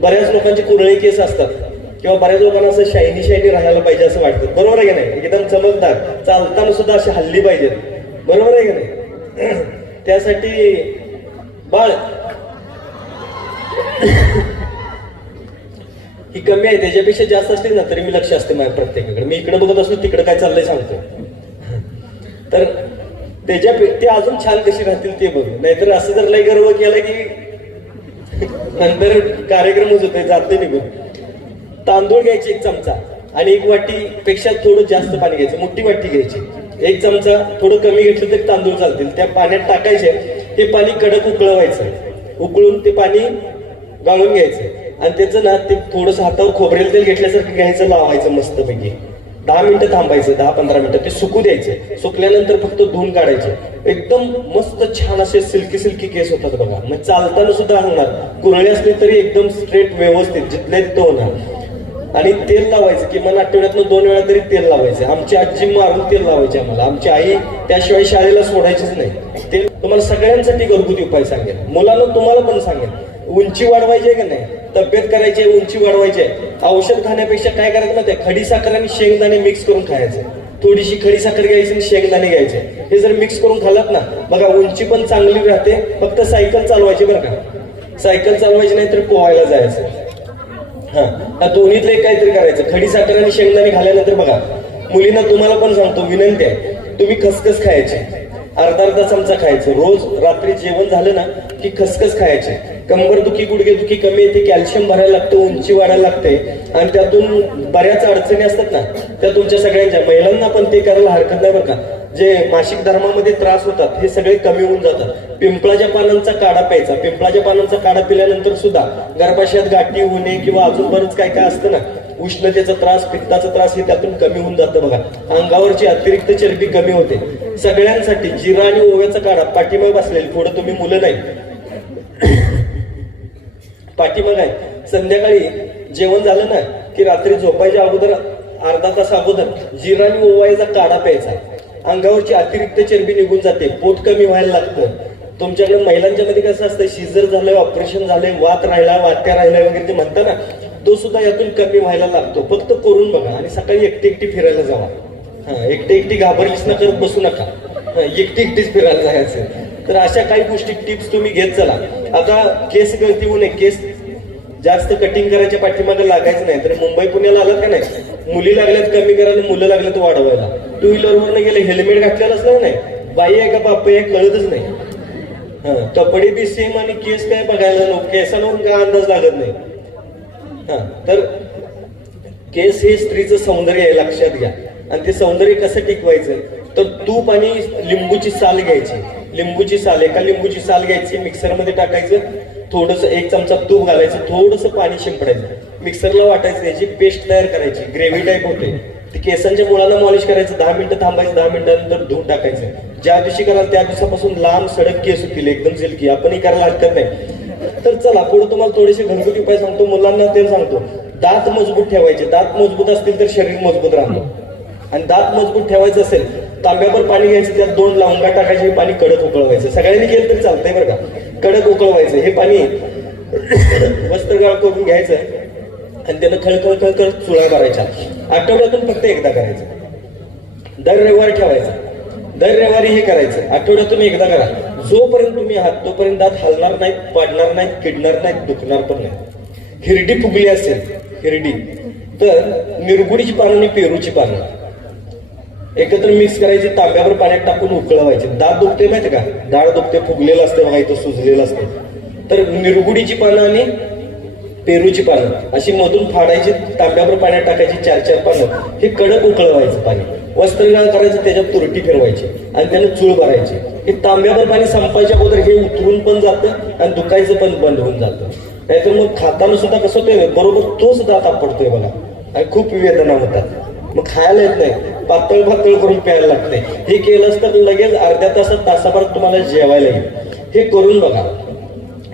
बऱ्याच लोकांचे कुरळे केस असतात. किंवा बऱ्याच लोकांना असं शायनी शायनी राहायला पाहिजे असं वाटतं. बरोबर आहे की नाही? एकदम चमकदार. चालताना सुद्धा अशी हल्ली पाहिजेत. बरोबर आहे की नाही? त्यासाठी बाळ ही कमी आहे. त्याच्यापेक्षा जास्त असते ना तरी मी लक्ष असते माझ्या प्रत्येकाकडे. मी इकडे बघत असतो तिकडे काय चाललंय सांगतो. तर त्याच्या ते अजून छान कशी राहतील ते बघ. नाहीतर असं जर लय गर्व केला की नंतर कार्यक्रमच होते जाते निघून. तांदूळ घ्यायचे एक चमचा आणि एक वाटी पेक्षा थोडं जास्त पाणी घ्यायचं मोठी वाटी घ्यायची. एक चमचा थोडं कमी घेतलं तरी तांदूळ चालतील. त्या पाण्यात टाकायचे ते पाणी कडक उकळवायचं. उकळून ते पाणी गाळून घ्यायचं. आणि त्याचं ना ते थोडंसं हातावर खोबरेल तेल घेतल्यासारखं घ्यायचं लावायचं मस्तपैकी. दहा मिनिटं थांबायचं दहा पंधरा मिनिटं ते सुकू द्यायचे. सुकल्यानंतर फक्त धुवून काढायचे. एकदम मस्त छान असे सिल्की सिल्की केस होतात बघा. मग चालताना सुद्धा होणार कुरळे असले तरी एकदम स्ट्रेट व्यवस्थित जिथले तिथं होणार. आणि तेल लावायचं. किमान आठवड्यातनं दोन वेळा तरी तेल लावायचं. आमची आजी मारून तेल लावायचे आम्हाला. आमची आई त्याशिवाय शाळेला सोडायचीच नाही. तेल तुम्हाला सगळ्यांसाठी घरगुती उपाय सांगेल मुलांना तुम्हाला पण सांगेल उंची वाढवायची आहे का नाही? तब्येत करायची आहे उंची वाढवायची आहे. औषध खाण्यापेक्षा काय करायचं माहिती आहे? खडी साखर आणि शेंगदाणे मिक्स करून खायचे. थोडीशी खडी साखर घ्यायची आणि शेंगदाणे घ्यायचे. हे जर मिक्स करून खाल्लात ना बघा उंची पण चांगली राहते. फक्त सायकल चालवायची बरं का. सायकल चालवायची नाही तर पोहायला जायचं. हा. दोन्हीतलं एक काहीतरी करायचं. खडी साखर आणि शेंगदाणे खाल्यानंतर बघा मुलींना तुम्हाला पण सांगतो विनंती आहे. तुम्ही खसखस खायचे. अर्धा अर्धा चमचा खायचं. रोज रात्री जेवण झालं ना की खसखस खायचे. कंबर दुखी गुडघे दुखी कमी येते कॅल्शियम भरायला लागतं उंची वाढायला लागते. आणि त्यातून बऱ्याच अडचणी असतात ना त्या तुमच्या सगळ्यांच्या. महिलांना पण ते करायला हरकत नाही बरं का. जे मासिक धर्मामध्ये त्रास होतात हे सगळे कमी होऊन जातात. पिंपळाच्या पानांचा काढा प्यायचा. पिंपळाच्या पानांचा काढा पिल्यानंतर सुद्धा गर्भाशयात गाठी होणे किंवा अजून बरंच काय काय असतं ना उष्णतेचा त्रास पित्ताचा त्रास हे त्यातून कमी होऊन जातं बघा. अंगावरची अतिरिक्त चरबी कमी होते. सगळ्यांसाठी जिरा आणि ओव्याचा काढा. पाठीमाग बसलेली पुढे तुम्ही मुलं नाही. पाठीमाग आहे. संध्याकाळी जेवण झालं ना की रात्री झोपायच्या अगोदर अर्धा तास अगोदर जिरा आणि ओवायचा काढा प्यायचा. अंगावरची अतिरिक्त चरबी निघून जाते पोट कमी व्हायला लागतं. तुमच्याकडे महिलांच्या मध्ये कसं असतं शिजर झालंय ऑपरेशन झालंय वात राहिला वात्या राहिला वगैरे ते म्हणता ना तो सुद्धा यातून कमी व्हायला लागतो. फक्त करून बघा आणि सकाळी एकटी एकटी फिरायला जावा. हा एकटी एकटी घाबरलीच ना करत बसू नका. एकटी एकटीच फिरायला जायचं तर अशा काही गोष्टी टिप्स तुम्ही घेत चला. आता केस गळती होऊ नये. केस जास्त कटिंग करायच्या पाठीमागे लागायचं नाही. तर मुंबई पुण्याला आलं का नाही? मुली लागल्यात कमी करायला मुलं लागल्यात वाढवायला. टू व्हीलर वरून गेले हेल्मेट घातलेलं असलं नाही? बाई आहे का बाप आहे कळतच नाही. हा कपडे बी सेम आणि केस काय बघायला नको. केसांवरून काय अंदाज लागत नाही. हा तर केस हे स्त्रीचं सौंदर्य आहे लक्षात घ्या. आणि ते सौंदर्य कसं टिकवायचं? तर तूप आणि लिंबूची साल घ्यायची. लिंबूची साल एका लिंबूची साल घ्यायची मिक्सरमध्ये टाकायचं. थोडस एक चमचा तूप घालायचं थोडस पाणी शिंपडायचं. मिक्सरला वाटायचं त्याची पेस्ट तयार करायची ग्रेव्ही टाईप होते. ती केसांच्या मुळाला मॉलिश करायचं दहा मिनिटं थांबायचं दहा मिनिटानंतर धुवून टाकायचं. ज्या दिवशी कराल त्या दिवसापासून लांब सडक केस होतील एकदम सिल्की. आपणही करायला हरकत नाही. तर चला पुढे तुम्हाला थोडेसे घरगुती उपाय सांगतो मुलांना ते सांगतो. दात मजबूत ठेवायचे. दात मजबूत असतील तर शरीर मजबूत राहतो. आणि दात मजबूत ठेवायचं असेल तांब्यावर पाणी घ्यायचं त्यात दोन लवंगा टाकायचे पाणी कडक उकळवायचं. सगळ्यांनी केलं तरी चालतंय बरं का? कडक उकळवायचं हे पाणी वस्त्रगाळ करून घ्यायचं आणि त्यानं खळखळ खळखळ चुळा मारायच्या आठवड्यातून फक्त एकदा करायचं. दर रविवारी ठेवायचा. दर रविवारी हे करायचं. आठवड्यातून एकदा करा. जोपर्यंत तुम्ही आहात तोपर्यंत दात हलणार नाहीत पाडणार नाहीत किडणार नाहीत दुखणार पण नाही हिरडी फुगली असेल हिरडी तर निरगुडीची पानं आणि पेरूची पानं. एकत्र मिक्स करायची तांब्यावर पाण्यात टाकून उकळवायचे. दात दुखते माहिती का? दाळ दुखते फुगलेलं असते बघा इथं सुजलेलं असतं. तर निरगुडीची पानं आणि पेरूची पानं अशी मधून फाडायची तांब्यावर पाण्यात टाकायची चार चार पानं हे कडक उकळवायचं पाणी. वस्त्रगाळ करायचं त्याच्यात तुरटी फिरवायची आणि त्यानं चूळ भरायची. हे तांब्यावर पाणी संपायच्या अगोदर हे उतरून पण जातं आणि दुखायचं पण बंद होऊन जातं. नाहीतर मग खाताना सुद्धा कसं होतंय? बरोबर तोच दात आपडतोय मला आणि खूप वेदना होतात. मग खायला येत नाही. पातळ पातळ करून प्यायला लागते. हे केलंच तर लगेच अर्ध्या तासात तासाभरात तुम्हाला जेवायला येईल. हे करून बघा.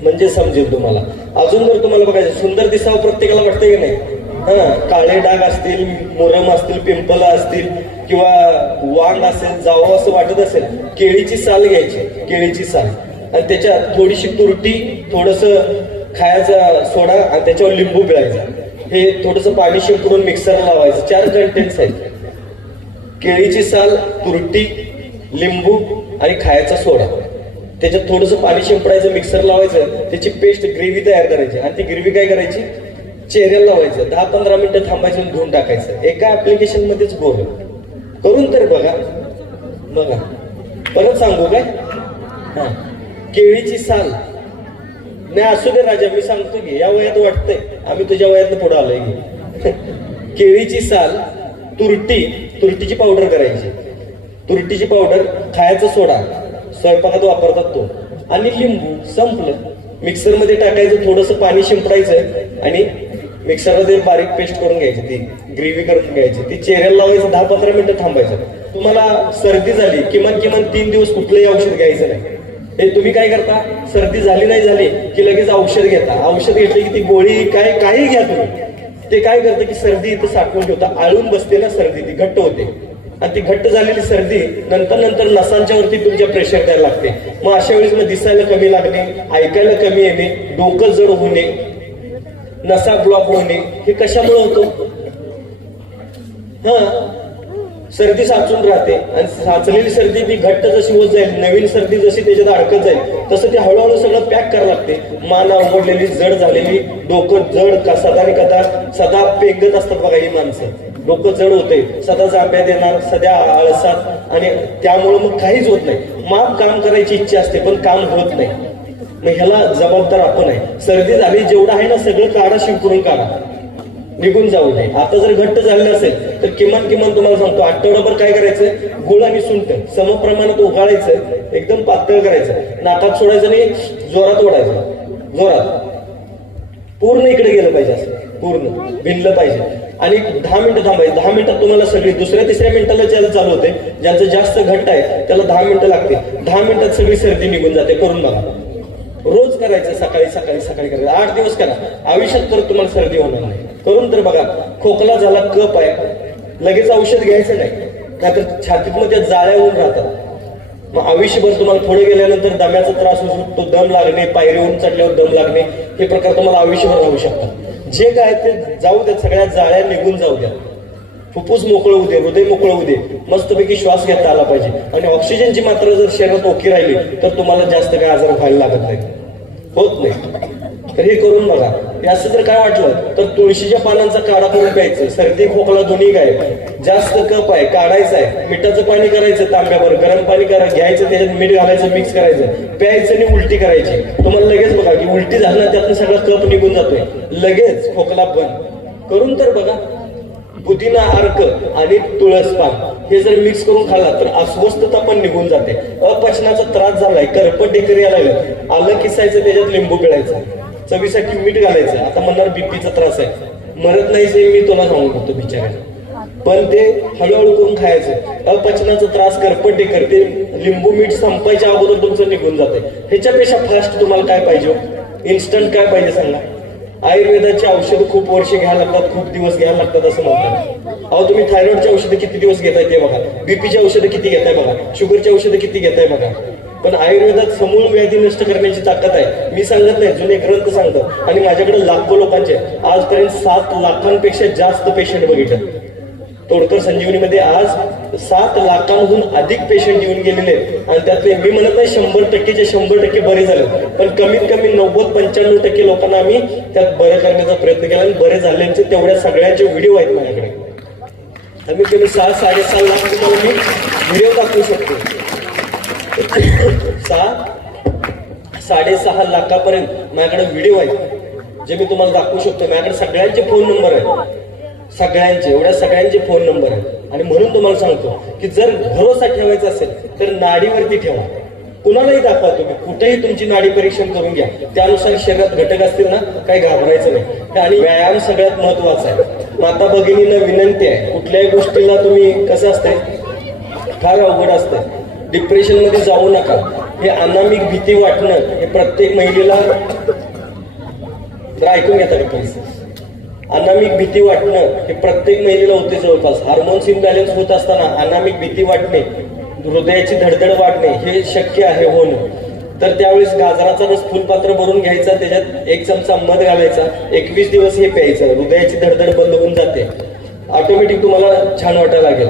म्हणजे समजेल तुम्हाला. अजून जर तुम्हाला बघायचं सुंदर दिसावं प्रत्येकाला वाटतंय की नाही? हा काळे डाग असतील मुरम असतील पिंपल असतील किंवा वांग असेल जावं असं वाटत असेल केळीची साल घ्यायची. केळीची साल. आणि त्याच्यात थोडीशी तुरटी थोडस खायचा सोडा आणि त्याच्यावर लिंबू पिळायचा. हे थोडंसं पाणी शिंपडून मिक्सरला लावायचं. चार कंटेंट्स आहेत. केळीची साल तुरटी लिंबू आणि खायचा सोडा. त्याच्यात थोडंसं पाणी शिंपडायचं मिक्सर लावायचं त्याची पेस्ट ग्रेव्ही तयार करायची. आणि ती ग्रेव्ही काय करायची? चेहऱ्याला लावायचं. दहा पंधरा मिनिटं थांबायचं आणि धुवून टाकायचं. एका ऍप्लिकेशन मध्येच गोल करून तर बघा. बघा. परत सांगू काय? हा. केळीची साल. नाही असू दे राजा मी सांगतो की या वयात वाटतंय. आम्ही तुझ्या वयात पुढे आलोय केळीची साल तुरटी तुरटीची पावडर करायची. तुरटीची पावडर खायचा सोडा. स्वयंपाकात वापरतात तो. आणि लिंबू संपलं. मिक्सरमध्ये टाकायचं थोडंसं पाणी शिंपडायचं आणि मिक्सरमध्ये बारीक पेस्ट करून घ्यायची. ती ग्रेव्ही करून घ्यायची. ती चेहऱ्याला लावायचं दहा पंधरा मिनिटं थांबायचं. तुम्हाला सर्दी झाली किमान किमान तीन दिवस कुठलंही औषध घ्यायचं नाही. हे तुम्ही काय करता? सर्दी झाली नाही झाली की लगेच औषध घेता. औषध घेतले की ती गोळी काय काही घ्या तुम्ही. ते काय करतं की सर्दी इथं साठवून ठेवतं. आळून बसते ना सर्दी ती घट्ट होते. आणि ती घट्ट झालेली सर्दी नंतर नंतर नसांच्या वरती तुमच्या प्रेशर द्यायला लागते. मग अशा वेळेस मग दिसायला कमी लागणे ऐकायला कमी येणे डोकं जड होणे नसा ब्लॉक होणे हे कशामुळे होतो? हा? सर्दी साचून राहते. आणि साचलेली सर्दी ती घट्ट जशी होत जाईल नवीन सर्दी जशी त्याच्यात अडकत जाईल तसं ते हळूहळू सगळं पॅक करावं लागते. माना उघडलेली जड झालेली डोकं जड सदा आणि कदा सदा पेंगत असतात बघा ही माणसं. डोकं जड होते सदा जांभ्या देणार सध्या आळसात आणि त्यामुळे मग काहीच होत नाही. माप काम करायची इच्छा असते पण काम होत नाही. मग ह्याला जबाबदार आपण आहे. सर्दी झाली जेवढं आहे ना सगळं काढा शिंपडून काढा. निघून जाऊ दे आता जर घट्ट झालेलं असेल तर किमान किमान तुम्हाला सांगतो आठवडाभर काय करायचं? गुळ आणि सुंट समप्रमाणात उगाळायचं एकदम पातळ करायचं. नाकात सोडायचं नाही जोरात ओढायचं. जोरात. पूर्ण इकडे गेलं पाहिजे असं. पूर्ण. भिनलं पाहिजे. आणि दहा मिनिटं थांबायचं. दहा मिनिटात तुम्हाला सगळी दुसऱ्या तिसऱ्या मिनिटाला ज्याला चालू होते ज्यांचं जास्त घट्ट आहे त्याला दहा मिनिटं लागते. दहा मिनिटात सगळी सर्दी निघून जाते करून बघा. रोज करायचं सकाळी सकाळी सकाळी करायचं. आठ दिवस करा. आयुष्यात परत तुम्हाला सर्दी होणार नाही. करून तर बघा खोकला झाला कप आहे. लगेच औषध घ्यायचं नाही. नाहीतर छातीत मग त्या जाळ्या होऊन राहतात. मग आयुष्यभर तुम्हाला पुढे गेल्यानंतर दम्याचा त्रास होऊ शकतो दम लागणे पायरीवरून चढल्यावर दम लागणे हे प्रकार तुम्हाला आयुष्यभर राहू शकतात. जे काय ते जाऊ द्या सगळ्या जाळ्या निघून जाऊ द्या. फुफ्फुस मोकळं होऊ दे हृदय मोकळं होऊ दे मस्तपैकी श्वास घेता आला पाहिजे. आणि ऑक्सिजनची मात्रा जर शरीरात ओकी राहिली तर तुम्हाला जास्त काय आजार व्हायला लागत नाही होत नाही. तर हे करून बघा. असं जर काय वाटलं तर तुळशीच्या पानांचा काढा करून प्यायचं. सर्दी खोकला दोन्ही काय? जास्त कप आहे काढायचं आहे. मिठाचं पाणी करायचं तांब्यावर. गरम पाणी करा घ्यायचं त्याच्यात मीठ घालायचं मिक्स करायचं. प्यायचं आणि उलटी करायची. तुम्हाला लगेच बघा की उलटी झालं त्यातनं सगळा कप निघून जातोय. लगेच खोकला बंद. करून तर बघा. पुदिना अर्क आणि तुळस पान. हे जर मिक्स करून खाल्ला तर अस्वस्थता पण निघून जाते. अपचनाचा त्रास झालाय. करपट डेकरी आलाय आलं किसायचं त्याच्यात लिंबू पिळायचं. चवीसाठी मीठ घालायचं. आता म्हणणार बीपीचा त्रास आहे. मरत नाही मी तुला सांगू शकतो बिचाऱ्याला. पण ते हळूहळू करून खायचं. अपचनाचा त्रास करपटे करते. लिंबू मीठ संपायच्या अगोदर तुमचं निघून जाते ह्याच्यापेक्षा फास्ट तुम्हाला काय पाहिजे हो? इन्स्टंट काय पाहिजे सांगा? आयुर्वेदाची औषधं खूप वर्ष घ्यायला लागतात खूप दिवस घ्यायला लागतात असं म्हणतात. अहो तुम्ही थायरॉइडची औषधं किती दिवस घेताय ते बघा. बीपीची औषधं किती घेताय बघा. शुगरची औषधं किती घेताय बघा. पण आयुर्वेदात समूळ व्याधी नष्ट करण्याची ताकद आहे. मी सांगत नाही जुने ग्रंथ सांगतो. आणि माझ्याकडे लाखो लोकांचे आजपर्यंत सात लाखांपेक्षा जास्त पेशंट बघितले. तोडकर संजीवनीमध्ये आज सात लाखांहून अधिक पेशंट येऊन गेलेले आहेत. आणि त्यातले मी म्हणत नाही शंभर टक्केचे शंभर टक्के बरे झाले पण कमीत कमी नव्वद पंच्याण्णव टक्के लोकांना आम्ही त्यात बरं करण्याचा प्रयत्न केला आणि बरे झाल्यांचे तेवढ्या सगळ्यांचे व्हिडिओ आहेत माझ्याकडे. आम्ही कमी सहा साडेसहा लाख तुम्हाला मी व्हिडिओ दाखवू शकतो. सहा साडेसहा लाखापर्यंत माझ्याकडे व्हिडिओ आहेत जे मी तुम्हाला दाखवू शकतो माझ्याकडे सगळ्यांचे फोन नंबर आहेत. सगळ्यांचे एवढ्या सगळ्यांचे फोन नंबर आहेत. आणि म्हणून तुम्हाला सांगतो की जर भरोसा ठेवायचा असेल तर नाडीवरती ठेवा. कुणालाही दाखवा तुम्ही. कुठेही तुमची नाडी परीक्षण करून घ्या. त्यानुसार शरीरात घटक असतील ना काही घाबरायचं नाही. आणि व्यायाम सगळ्यात महत्त्वाचा आहे. माता भगिनींना विनंती आहे कुठल्याही गोष्टीला तुम्ही कसं असतंय फार अवघड असतंय. डिप्रेशनमध्ये जाऊ नका. हे अनामिक भीती वाटणं हे प्रत्येक महिलेला जर ऐकून घेता का अनामिक भीती वाटणं हे प्रत्येक महिलेला होते जवळपास. हार्मोन्स इम्बॅलन्स होत असताना अनामिक भीती वाटणे हृदयाची धडधड वाढणे हे शक्य आहे होणं तर त्यावेळेस गाजराचा रस फुलपात्र भरून घ्यायचा त्याच्यात एक चमचा मध घालायचा एकवीस दिवस हे प्यायचं. हृदयाची धडधड बंद होऊन जाते. ऑटोमॅटिक तुम्हाला छान वाटायला लागेल.